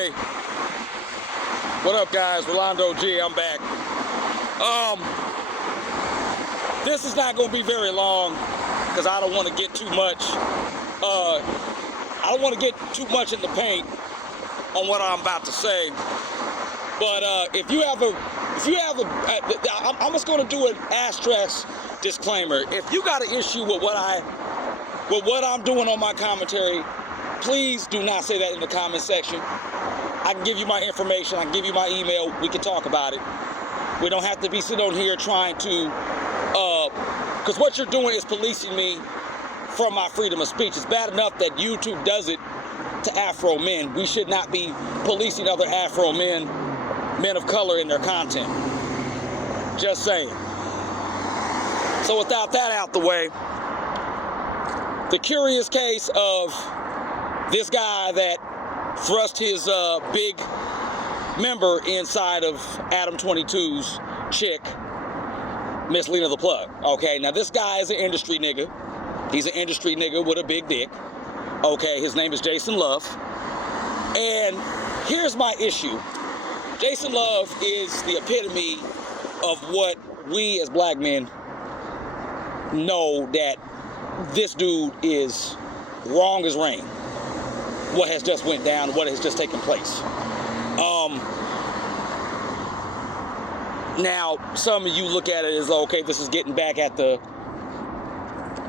Hey, what up, guys? Rolando G, I'm back. This is not going to be very long because I don't want to get too much. I don't want to get too much in the paint on what I'm about to say. But I'm just going to do an asterisk disclaimer. If you got an issue with what I'm doing on my commentary, please do not say that in the comment section. I can give you my information. I can give you my email. We can talk about it. We don't have to be sitting on here trying to, because what you're doing is policing me from my freedom of speech. It's bad enough that YouTube does it to Afro men. We should not be policing other Afro men of color in their content. Just saying. So without that out the way, the curious case of this guy that thrust his big member inside of Adam 22's chick, Miss Lena the Plug. Okay, now this guy is an industry nigga. He's an industry nigga with a big dick. Okay, his name is Jason Love. And here's my issue. Jason Love is the epitome of what we as black men know that this dude is wrong as rain. What has just went down, what has just taken place. Now, some of you look at it as, okay, this is getting back at the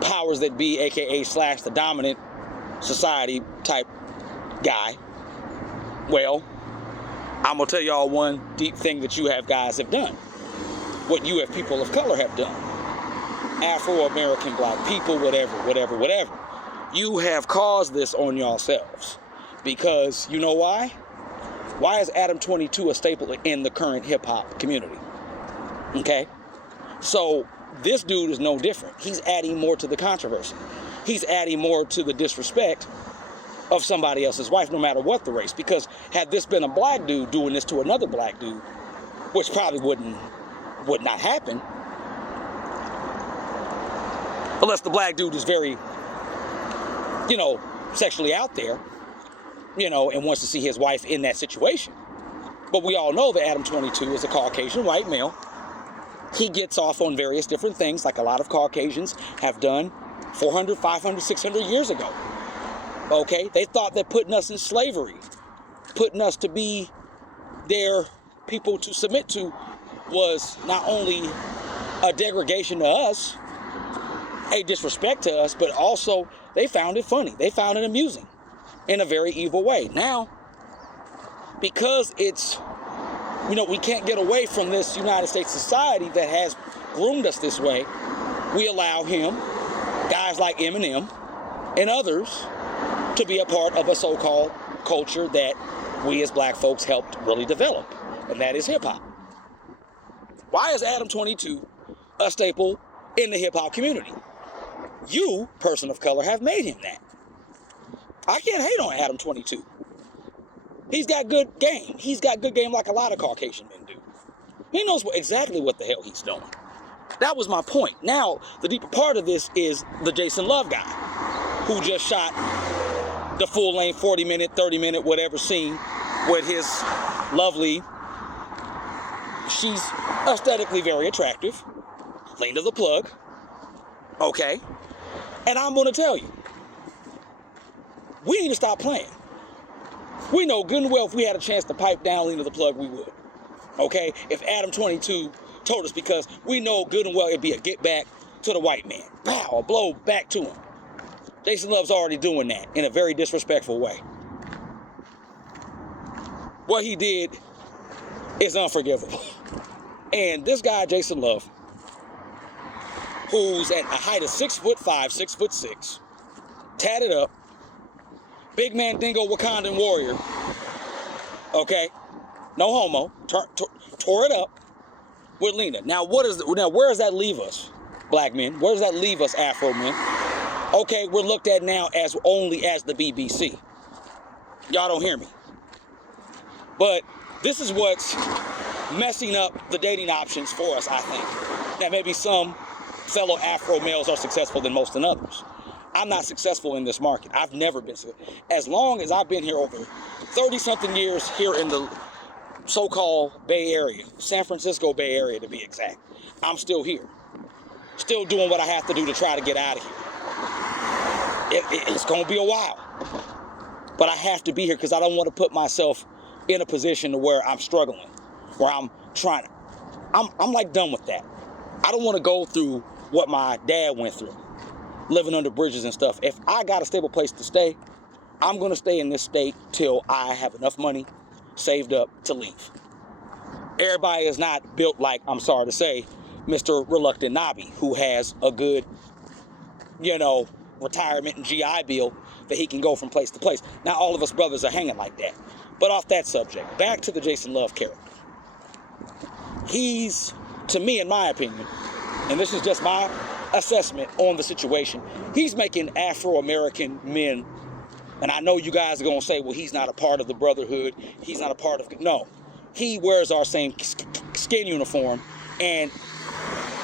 powers that be, aka / the dominant society type guy. Well, I'm gonna tell y'all one deep thing that you have guys have done. What you have people of color have done. Afro American black people, whatever. You have caused this on yourselves. Because you know why? Why is Adam 22 a staple in the current hip hop community? Okay? So this dude is no different. He's adding more to the controversy. He's adding more to the disrespect of somebody else's wife, no matter what the race. Because had this been a black dude doing this to another black dude, which probably would not happen, unless the black dude is very, sexually out there, and wants to see his wife in that situation. But we all know that Adam 22 is a Caucasian white male. He gets off on various different things, like a lot of Caucasians have done 400, 500, 600 years ago. Okay? They thought that putting us in slavery, putting us to be their people to submit to, was not only a degradation to us, a disrespect to us, but also they found it funny. They found it amusing in a very evil way. Now, because it's, we can't get away from this United States society that has groomed us this way, we allow him, guys like Eminem and others, to be a part of a so-called culture that we as black folks helped really develop, and that is hip-hop. Why is Adam 22 a staple in the hip-hop community? You, person of color, have made him that. I can't hate on Adam 22. He's got good game. He's got good game like a lot of Caucasian men do. He knows exactly what the hell he's doing. That was my point. Now, the deeper part of this is the Jason Love guy, who just shot the full-length 40-minute, 30-minute, whatever scene with his lovely, she's aesthetically very attractive, Lena the Plug. Okay? And I'm going to tell you, we need to stop playing. We know good and well if we had a chance to pipe down Lena the Plug, we would. Okay? If Adam 22 told us, because we know good and well it'd be a get back to the white man. Pow, a blow back to him. Jason Love's already doing that in a very disrespectful way. What he did is unforgivable. And this guy, Jason Love, who's at a height of 6'5", 6'6", tatted up, big man dingo Wakandan warrior, okay, no homo, tore it up with Lena. Now where does that leave us, black men? Where does that leave us, Afro men? Okay, we're looked at now as only as the BBC. Y'all don't hear me. But this is what's messing up the dating options for us, I think. Now maybe some fellow Afro males are successful than most than others. I'm not successful in this market. I've never been successful. As long as I've been here over 30-something years here in the so-called Bay Area, San Francisco Bay Area to be exact. I'm still here. Still doing what I have to do to try to get out of here. It's going to be a while. But I have to be here because I don't want to put myself in a position to where I'm struggling, where I'm like done with that. I don't want to go through what my dad went through, living under bridges and stuff. If I got a stable place to stay, I'm going to stay in this state till I have enough money saved up to leave. Everybody is not built like, I'm sorry to say, Mr. Reluctant Nobby, who has a good, retirement and GI Bill that he can go from place to place. Not all of us brothers are hanging like that. But off that subject, back to the Jason Love character. He's, to me, in my opinion, and this is just my assessment on the situation, he's making Afro American men, and I know you guys are going to say, well, he's not a part of the brotherhood, he's not a part of, no. He wears our same skin uniform, and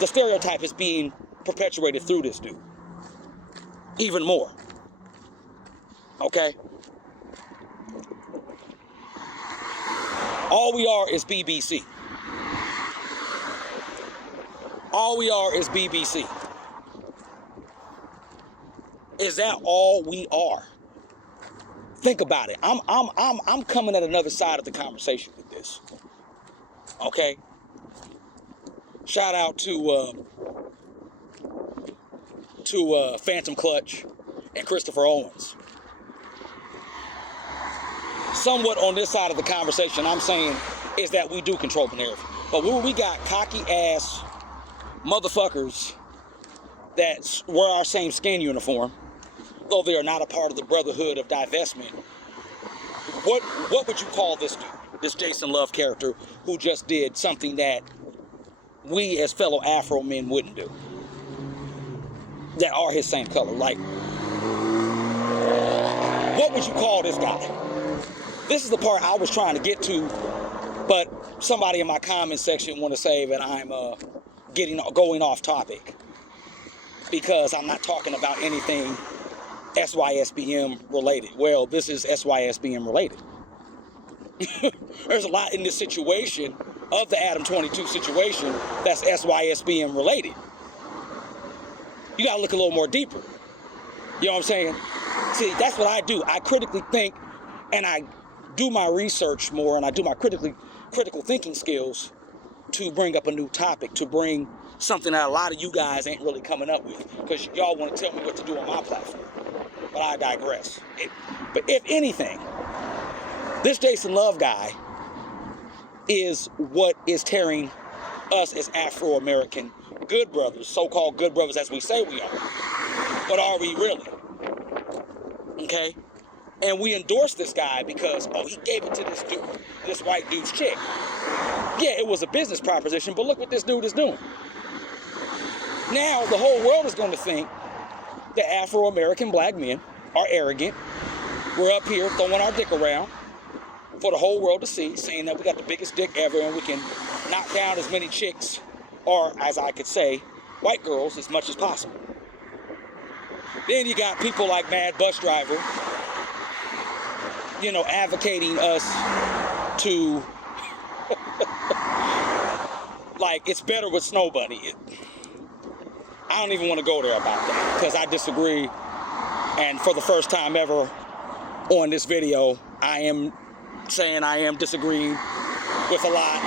the stereotype is being perpetuated through this dude. Even more. Okay? All we are is BBC. All we are is BBC. Is that all we are? Think about it. I'm coming at another side of the conversation with this. Okay? Shout out to Phantom Clutch and Christopher Owens. Somewhat on this side of the conversation, I'm saying is that we do control the narrative. But when we got cocky ass motherfuckers that wear our same skin uniform, though they are not a part of the brotherhood of divestment, what would you call this dude, this Jason Love character who just did something that we as fellow Afro men wouldn't do, that are his same color? Like, what would you call this guy? This is the part I was trying to get to, but somebody in my comment section want to say that I'm going off topic because I'm not talking about anything SYSBM related. Well, this is SYSBM related. There's a lot in this situation of the Adam 22 situation that's SYSBM related. You gotta look a little more deeper. You know what I'm saying? See, that's what I do. I critically think, and I do my research more, and I do my critical thinking skills to bring up a new topic, to bring something that a lot of you guys ain't really coming up with, because y'all want to tell me what to do on my platform. But I digress. But if anything, this Jason Love guy is what is tearing us as Afro American good brothers, so-called good brothers as we say we are. But are we really? Okay? And we endorse this guy because, he gave it to this dude, this white dude's chick. Yeah, it was a business proposition, but look what this dude is doing. Now the whole world is going to think that Afro-American black men are arrogant. We're up here throwing our dick around for the whole world to see, saying that we got the biggest dick ever and we can knock down as many chicks, or as I could say, white girls, as much as possible. Then you got people like Mad Bus Driver, advocating us to, like, it's better with Snow Bunny. I don't even want to go there about that because I disagree. And for the first time ever on this video, I am saying I am disagreeing with a lot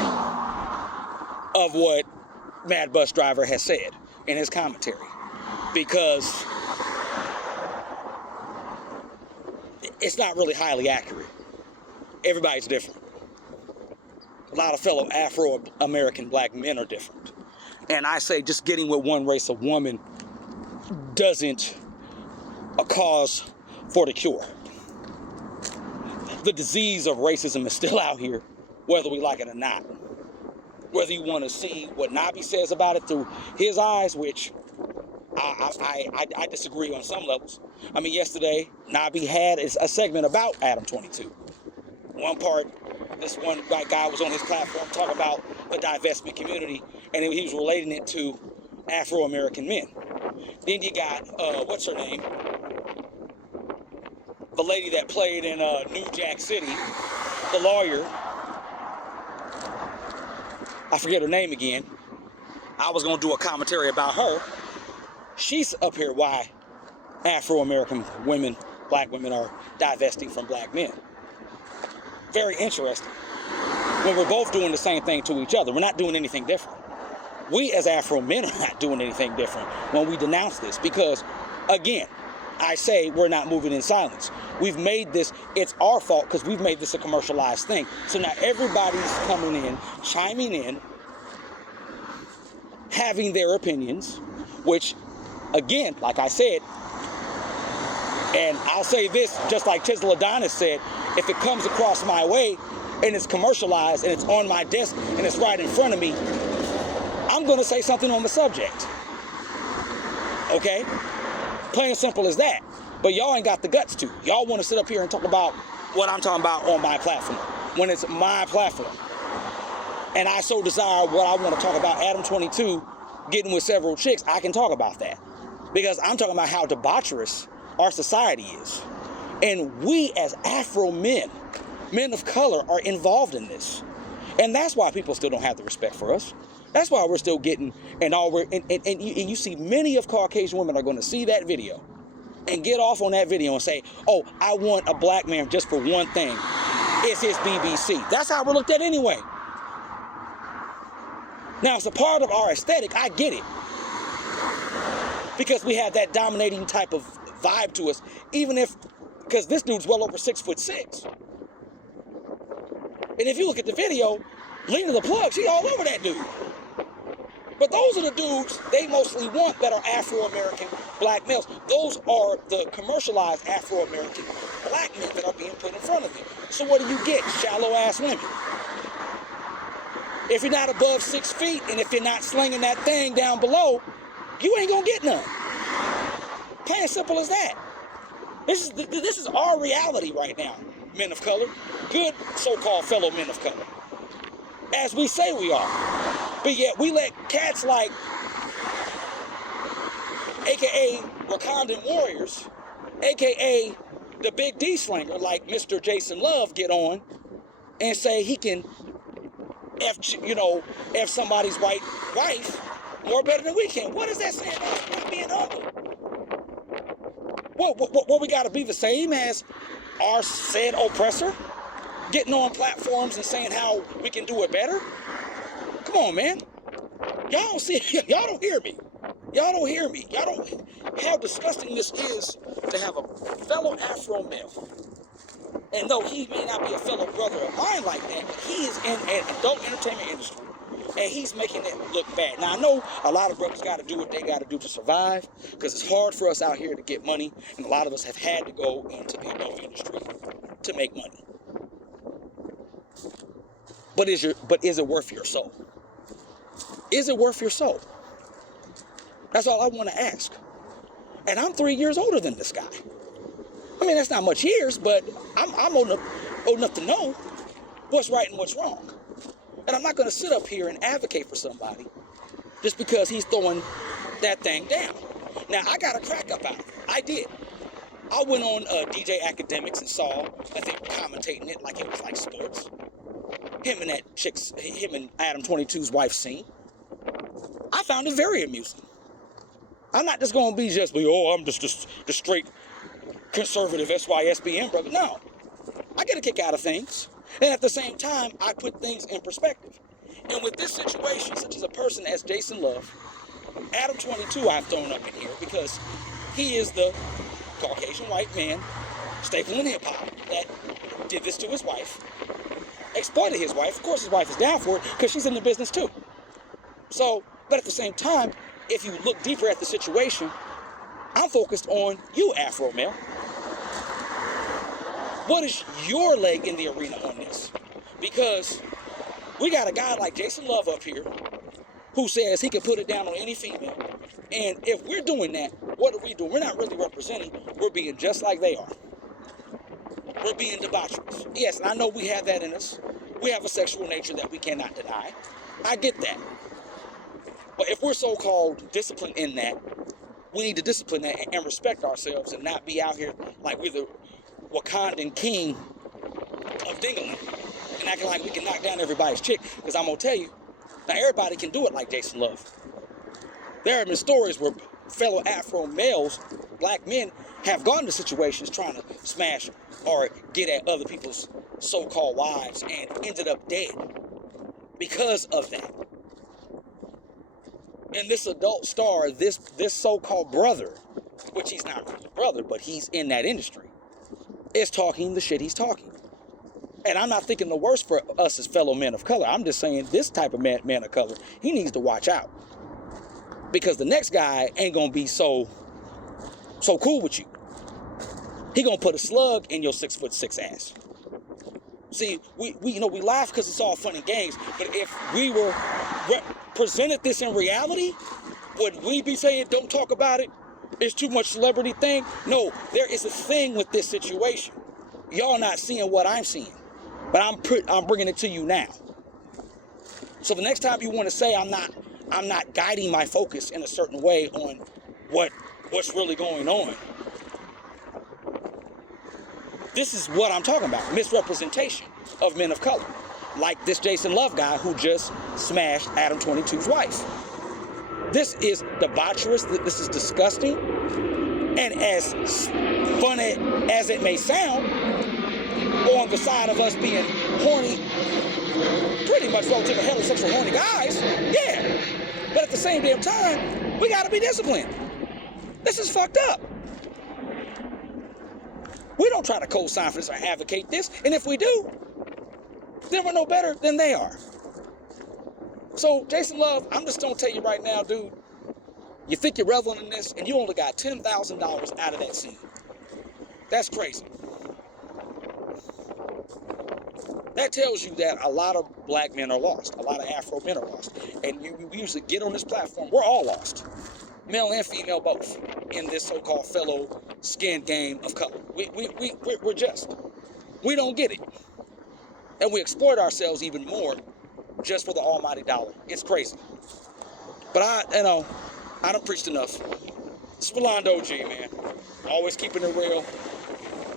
of what Mad Bus Driver has said in his commentary, because it's not really highly accurate. Everybody's different. A lot of fellow Afro-American black men are different. And I say just getting with one race of woman doesn't a cause for the cure. The disease of racism is still out here, whether we like it or not. Whether you want to see what Nobby says about it through his eyes, which I disagree on some levels. I mean, yesterday, Nobby had a segment about Adam 22. One part, this one white guy was on his platform talking about the divestment community, and he was relating it to Afro-American men. Then you got, what's her name? the lady that played in New Jack City, the lawyer. I forget her name again. I was going to do a commentary about her. She's up here why Afro American women, black women, are divesting from black men. Very interesting. When we're both doing the same thing to each other, we're not doing anything different. We as Afro men are not doing anything different when we denounce this, because, again, I say we're not moving in silence. We've made this, it's our fault because we've made this a commercialized thing. So now everybody's coming in, chiming in, having their opinions, which, again, like I said, and I'll say this, just like Chisel Adonis said, if it comes across my way and it's commercialized and it's on my desk and it's right in front of me, I'm going to say something on the subject. Okay? Plain and simple as that. But y'all ain't got the guts to. Y'all want to sit up here and talk about what I'm talking about on my platform, when it's my platform. And I so desire what I want to talk about, Adam 22, getting with several chicks, I can talk about that. Because I'm talking about how debaucherous our society is. And we as Afro men, men of color, are involved in this. And that's why people still don't have the respect for us. That's why we're still getting, and you see many of Caucasian women are going to see that video and get off on that video and say, oh, I want a black man just for one thing. It's his BBC. That's how we're looked at anyway. Now, it's a part of our aesthetic. I get it. Because we have that dominating type of vibe to us, even if, because this dude's well over 6'6". And if you look at the video, Lena the Plug, she's all over that dude. But those are the dudes they mostly want that are Afro-American black males. Those are the commercialized Afro-American black men that are being put in front of them. So what do you get? Shallow-ass women. If you're not above 6 feet and if you're not slinging that thing down below, you ain't gonna get none. Plain and simple as that. This is our reality right now, men of color. Good so-called fellow men of color. As we say we are. But yet we let cats like, AKA Wakandan warriors, AKA the Big D slinger, like Mr. Jason Love, get on and say he can F somebody's white wife more better than we can. What is that saying about not being humble? What we got to be the same as our said oppressor? Getting on platforms and saying how we can do it better? Come on, man. Y'all don't see, y'all don't hear me. Y'all don't hear me. Y'all don't, how disgusting this is to have a fellow Afro male. And though he may not be a fellow brother of mine like that, he is in an adult entertainment industry. And he's making it look bad. Now, I know a lot of brothers got to do what they got to do to survive, because it's hard for us out here to get money, and a lot of us have had to go into the adult industry to make money. But is it worth your soul? Is it worth your soul? That's all I want to ask. And I'm 3 years older than this guy. I mean, that's not much years, but I'm old enough to know what's right and what's wrong. And I'm not going to sit up here and advocate for somebody just because he's throwing that thing down. Now, I got a crack up out of it. I did. I went on DJ Academics and saw that they were commentating it like it was like sports. Him and Adam 22's wife scene. I found it very amusing. I'm not just going to be I'm just the straight conservative SYSBM brother. No. I get a kick out of things. And at the same time, I put things in perspective. And with this situation, such as a person as Jason Love, Adam 22 I've thrown up in here because he is the Caucasian white man, staple in hip-hop, that did this to his wife, exploited his wife. Of course, his wife is down for it because she's in the business too. So, but at the same time, if you look deeper at the situation, I'm focused on you, Afro male. What is your leg in the arena on this? Because we got a guy like Jason Love up here who says he can put it down on any female. And if we're doing that, what are we doing? We're not really representing. We're being just like they are. We're being debaucherous. Yes, and I know we have that in us. We have a sexual nature that we cannot deny. I get that. But if we're so-called disciplined in that, we need to discipline that and respect ourselves and not be out here like we're the Wakandan king of Dingling and acting like we can knock down everybody's chick. Because I'm going to tell you, now everybody can do it like Jason Love. There have been stories where fellow Afro males, black men, have gone to situations trying to smash or get at other people's so-called wives and ended up dead because of that. And this adult star, this so-called brother, which he's not really a brother, but he's in that industry, is talking the shit he's talking. And I'm not thinking the worst for us as fellow men of color. I'm just saying this type of man of color, he needs to watch out. Because the next guy ain't gonna be so cool with you. He gonna put a slug in your 6'6" ass. See, we laugh because it's all fun and games, but if we were presented this in reality, would we be saying don't talk about it? It's too much celebrity thing? No, there is a thing with this situation. Y'all not seeing what I'm seeing, but I'm bringing it to you now. So the next time you want to say I'm not guiding my focus in a certain way on what's really going on. This is what I'm talking about, misrepresentation of men of color. Like this Jason Love guy who just smashed Adam 22's wife. This is debaucherous, this is disgusting, and as funny as it may sound, on the side of us being horny, pretty much relatively heterosexual horny guys, yeah. But at the same damn time, we gotta be disciplined. This is fucked up. We don't try to co-sign for this or advocate this, and if we do, then we're no better than they are. So, Jason Love, I'm just gonna tell you right now, dude, you think you're reveling in this, and you only got $10,000 out of that scene. That's crazy. That tells you that a lot of black men are lost. A lot of Afro men are lost. And we usually get on this platform, we're all lost. Male and female both, in this so-called fellow skin game of color. We don't get it. And we exploit ourselves even more just for the almighty dollar. It's crazy. But I done preached enough. It's Rolando G, man. Always keeping it real.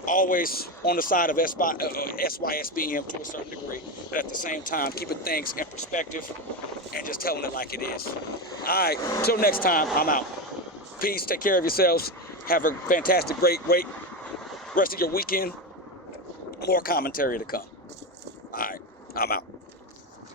Always on the side of SYSBM to a certain degree. But at the same time, keeping things in perspective and just telling it like it is. All right, till next time, I'm out. Peace, take care of yourselves. Have a fantastic, great rest of your weekend. More commentary to come. All right, I'm out.